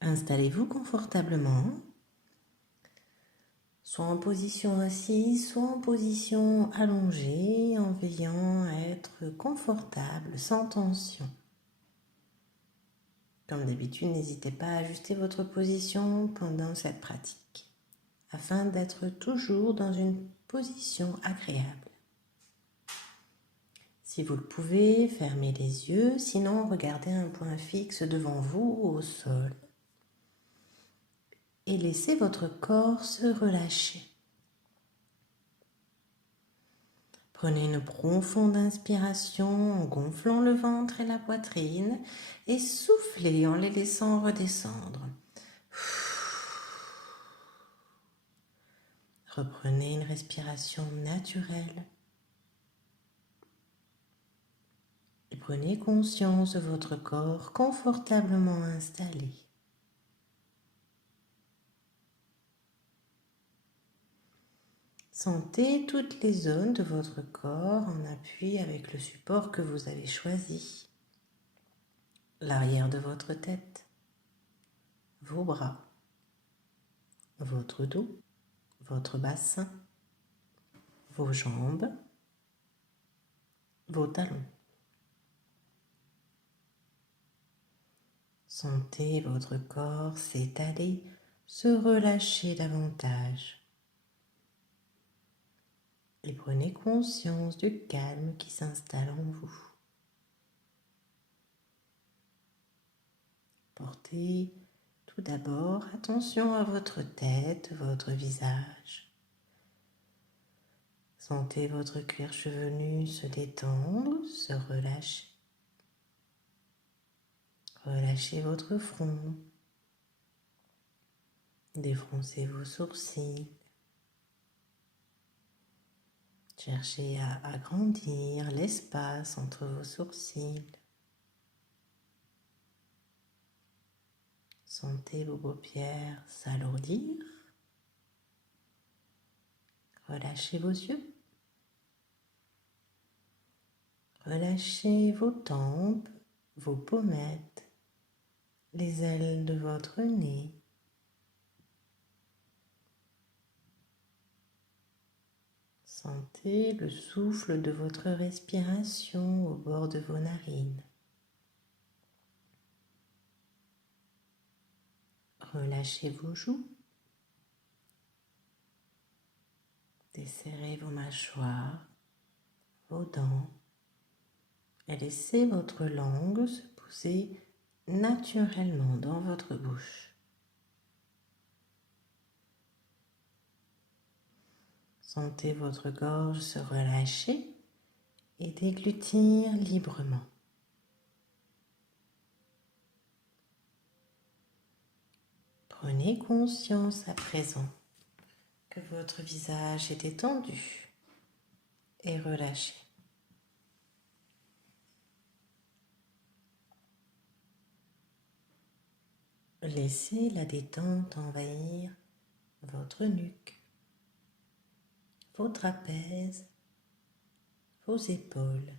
Installez-vous confortablement, soit en position assise, soit en position allongée, en veillant à être confortable, sans tension. Comme d'habitude, n'hésitez pas à ajuster votre position pendant cette pratique, afin d'être toujours dans une position agréable. Si vous le pouvez, fermez les yeux, sinon regardez un point fixe devant vous au sol et laissez votre corps se relâcher. Prenez une profonde inspiration en gonflant le ventre et la poitrine et soufflez en les laissant redescendre. Reprenez une respiration naturelle et prenez conscience de votre corps confortablement installé. Sentez toutes les zones de votre corps en appui avec le support que vous avez choisi. L'arrière de votre tête, vos bras, votre dos, votre bassin, vos jambes, vos talons. Sentez votre corps s'étaler, se relâcher davantage. Et prenez conscience du calme qui s'installe en vous. Portez tout d'abord attention à votre tête, votre visage. Sentez votre cuir chevelu se détendre, se relâcher. Relâchez votre front. Défroncez vos sourcils. Cherchez à agrandir l'espace entre vos sourcils. Sentez vos paupières s'alourdir. Relâchez vos yeux. Relâchez vos tempes, vos pommettes, les ailes de votre nez. Sentez le souffle de votre respiration au bord de vos narines. Relâchez vos joues. Desserrez vos mâchoires, vos dents et laissez votre langue se poser naturellement dans votre bouche. Sentez votre gorge se relâcher et déglutir librement. Prenez conscience à présent que votre visage est détendu et relâché. Laissez la détente envahir votre nuque, vos trapèzes, vos épaules.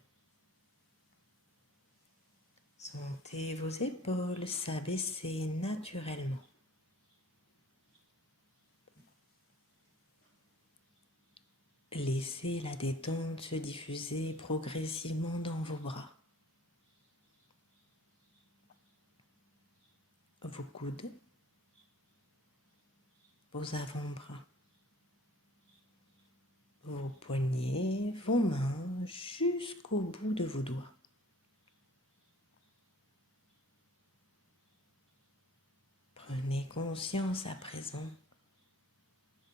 Sentez vos épaules s'abaisser naturellement. Laissez la détente se diffuser progressivement dans vos bras, vos coudes, vos avant-bras, vos poignets, vos mains jusqu'au bout de vos doigts. Prenez conscience à présent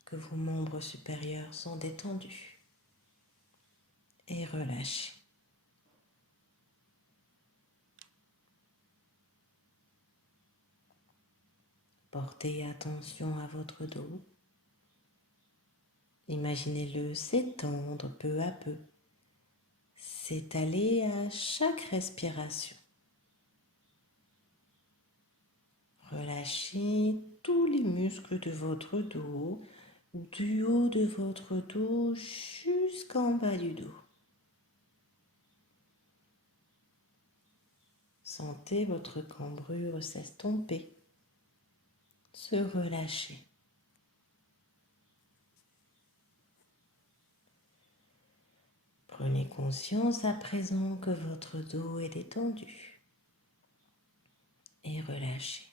que vos membres supérieurs sont détendus et relâchés. Portez attention à votre dos. Imaginez-le s'étendre peu à peu, s'étaler à chaque respiration. Relâchez tous les muscles de votre dos, du haut de votre dos jusqu'en bas du dos. Sentez votre cambrure s'estomper se relâcher. Prenez conscience à présent que votre dos est détendu et relâché.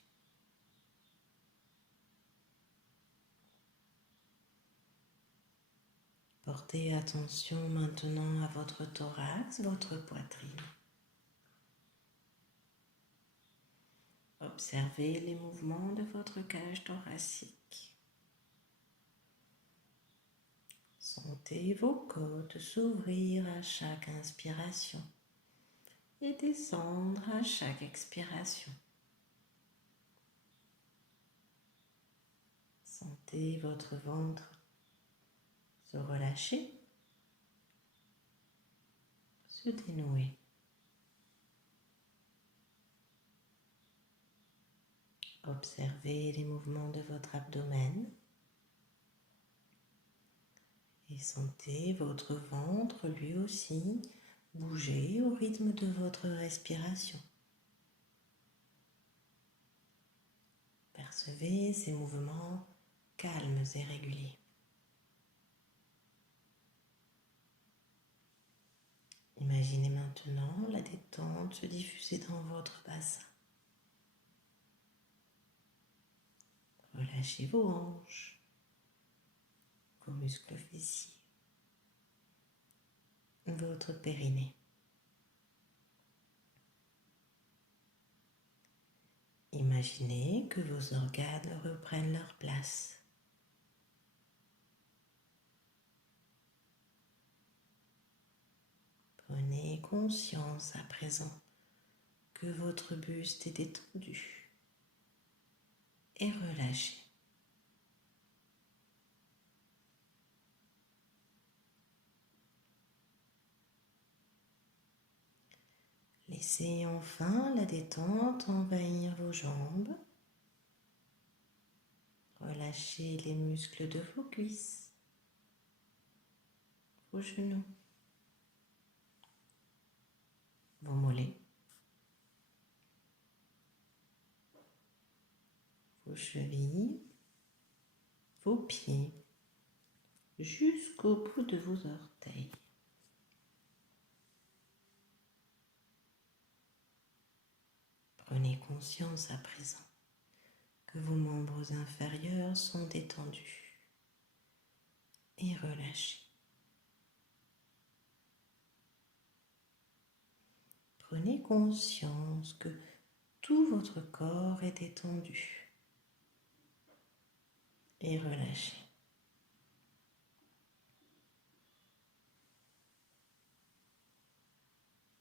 Portez attention maintenant à votre thorax, votre poitrine. Observez les mouvements de votre cage thoracique. Sentez vos côtes s'ouvrir à chaque inspiration et descendre à chaque expiration. Sentez votre ventre se relâcher, se dénouer. Observez les mouvements de votre abdomen et sentez votre ventre lui aussi bouger au rythme de votre respiration. Percevez ces mouvements calmes et réguliers. Imaginez maintenant la détente se diffuser dans votre bassin. Relâchez vos hanches, vos muscles fessiers, votre périnée. Imaginez que vos organes reprennent leur place. Prenez conscience à présent que votre buste est détendu et relâché. Laissez enfin la détente envahir vos jambes. Relâchez les muscles de vos cuisses, vos genoux, vos mollets, vos chevilles, vos pieds, jusqu'au bout de vos orteils. Prenez conscience à présent que vos membres inférieurs sont détendus et relâchés. Prenez conscience que tout votre corps est détendu et relâché.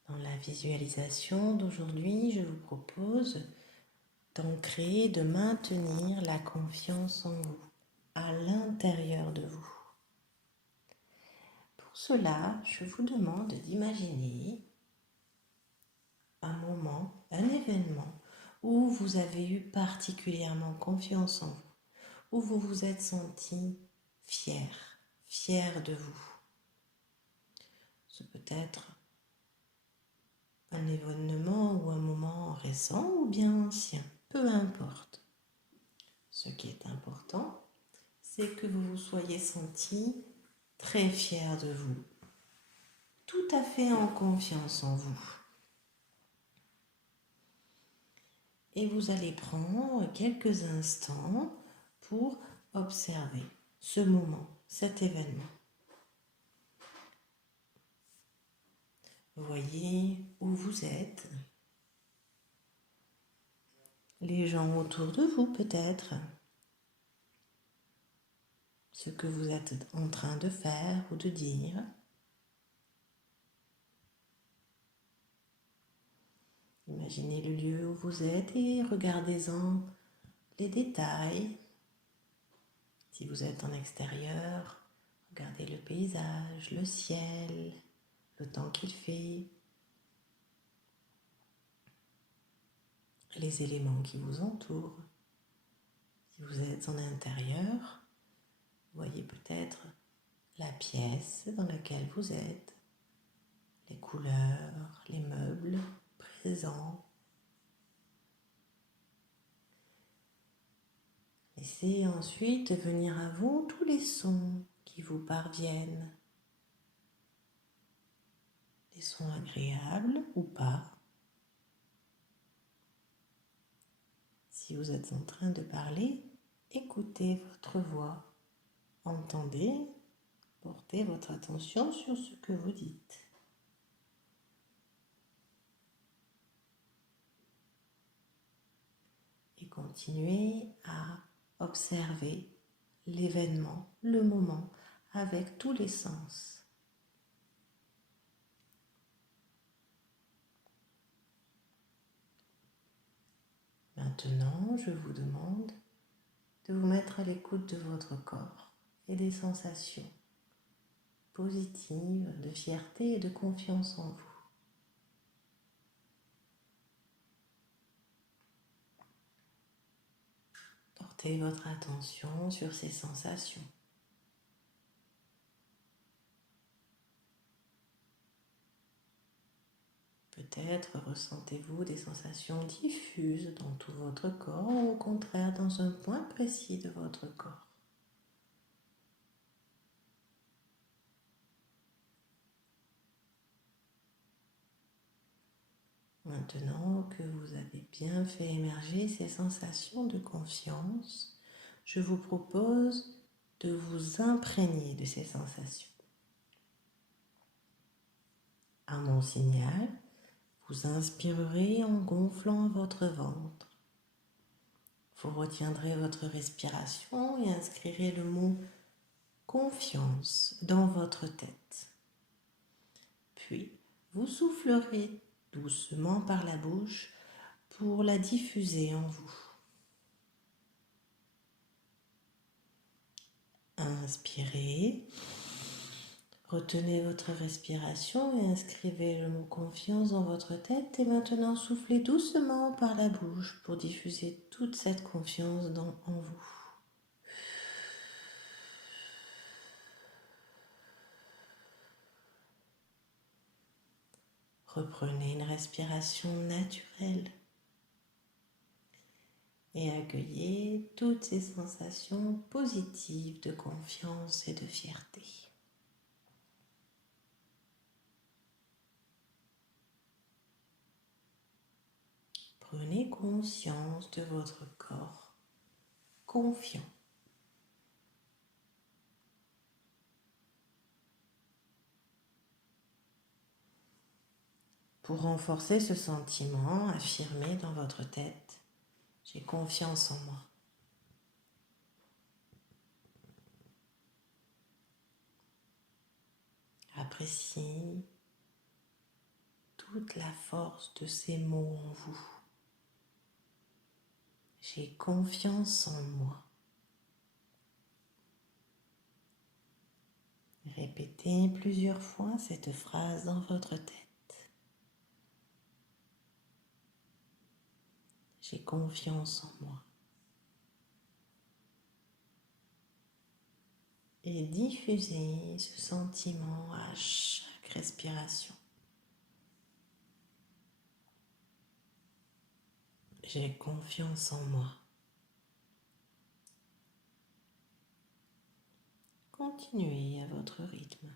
Dans la visualisation d'aujourd'hui, je vous propose d'ancrer, de maintenir la confiance en vous, à l'intérieur de vous. Pour cela, je vous demande d'imaginer un moment, un événement où vous avez eu particulièrement confiance en vous, où vous vous êtes senti fier de vous. C'est peut-être un événement ou un moment récent ou bien ancien, peu importe. Ce qui est important, c'est que vous vous soyez senti très fier de vous, tout à fait en confiance en vous. Et vous allez prendre quelques instants pour observer ce moment, cet événement. Voyez où vous êtes, les gens autour de vous peut-être, ce que vous êtes en train de faire ou de dire. Imaginez le lieu où vous êtes et regardez-en les détails. Si vous êtes en extérieur, regardez le paysage, le ciel, le temps qu'il fait, les éléments qui vous entourent. Si vous êtes en intérieur, voyez peut-être la pièce dans laquelle vous êtes, les couleurs, les meubles présents. Laissez ensuite venir à vous tous les sons qui vous parviennent. Des sons agréables ou pas. Si vous êtes en train de parler, écoutez votre voix. Entendez, portez votre attention sur ce que vous dites. Et continuez à observer l'événement, le moment, avec tous les sens. Maintenant, je vous demande de vous mettre à l'écoute de votre corps et des sensations positives de fierté et de confiance en vous. Portez votre attention sur ces sensations. Peut-être ressentez-vous des sensations diffuses dans tout votre corps ou au contraire dans un point précis de votre corps. Maintenant que vous avez bien fait émerger ces sensations de confiance, je vous propose de vous imprégner de ces sensations. À mon signal, vous inspirerez en gonflant votre ventre. Vous retiendrez votre respiration et inscrirez le mot confiance dans votre tête. Puis, vous soufflerez doucement par la bouche pour la diffuser en vous. Inspirez, retenez votre respiration et inscrivez le mot confiance dans votre tête et maintenant soufflez doucement par la bouche pour diffuser toute cette confiance en vous. Reprenez une respiration naturelle et accueillez toutes ces sensations positives de confiance et de fierté. Prenez conscience de votre corps confiant. Pour renforcer ce sentiment, affirmez dans votre tête « J'ai confiance en moi ». Appréciez toute la force de ces mots en vous. J'ai confiance en moi. Répétez plusieurs fois cette phrase dans votre tête. J'ai confiance en moi. Et diffusez ce sentiment à chaque respiration. J'ai confiance en moi. Continuez à votre rythme.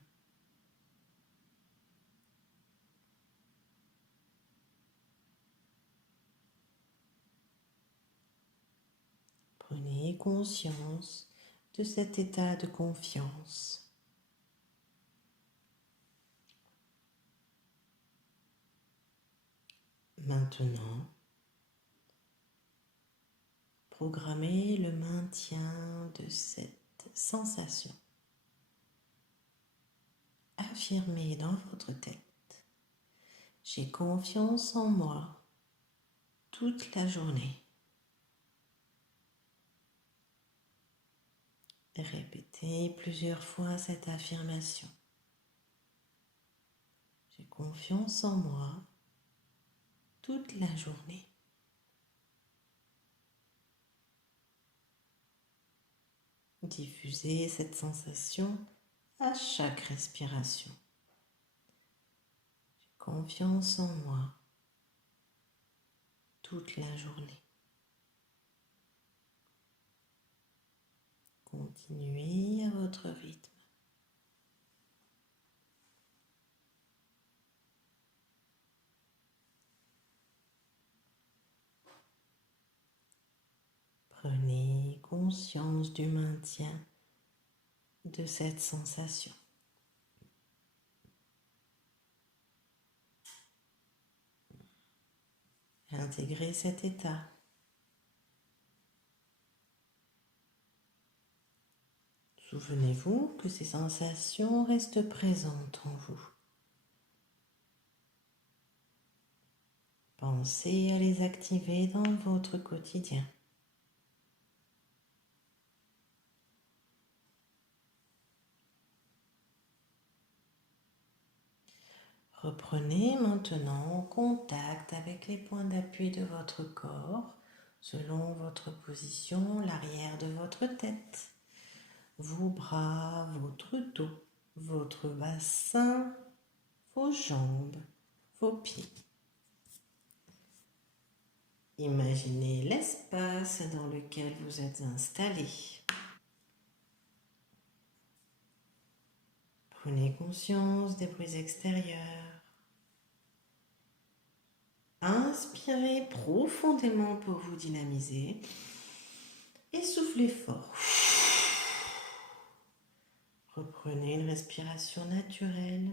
Prenez conscience de cet état de confiance. Maintenant, programmez le maintien de cette sensation. Affirmez dans votre tête. J'ai confiance en moi toute la journée. Répétez plusieurs fois cette affirmation. J'ai confiance en moi toute la journée. Diffusez cette sensation à chaque respiration. J'ai confiance en moi toute la journée. Continuez à votre rythme. Prenez conscience du maintien de cette sensation. Intégrez cet état. Souvenez-vous que ces sensations restent présentes en vous. Pensez à les activer dans votre quotidien. Reprenez maintenant contact avec les points d'appui de votre corps, selon votre position, l'arrière de votre tête, vos bras, votre dos, votre bassin, vos jambes, vos pieds. Imaginez l'espace dans lequel vous êtes installé. Prenez conscience des bruits extérieurs. Inspirez profondément pour vous dynamiser et soufflez fort. Reprenez une respiration naturelle.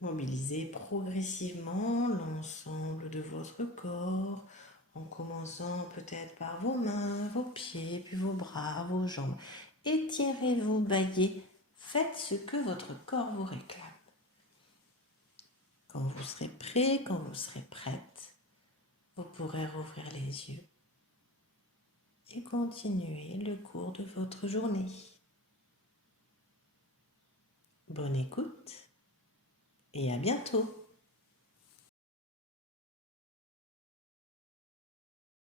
Mobilisez progressivement l'ensemble de votre corps en commençant peut-être par vos mains, vos pieds, puis vos bras, vos jambes. Étirez-vous, baillez, faites ce que votre corps vous réclame. Quand vous serez prêt, quand vous serez prête, vous pourrez rouvrir les yeux et continuer le cours de votre journée. Bonne écoute et à bientôt!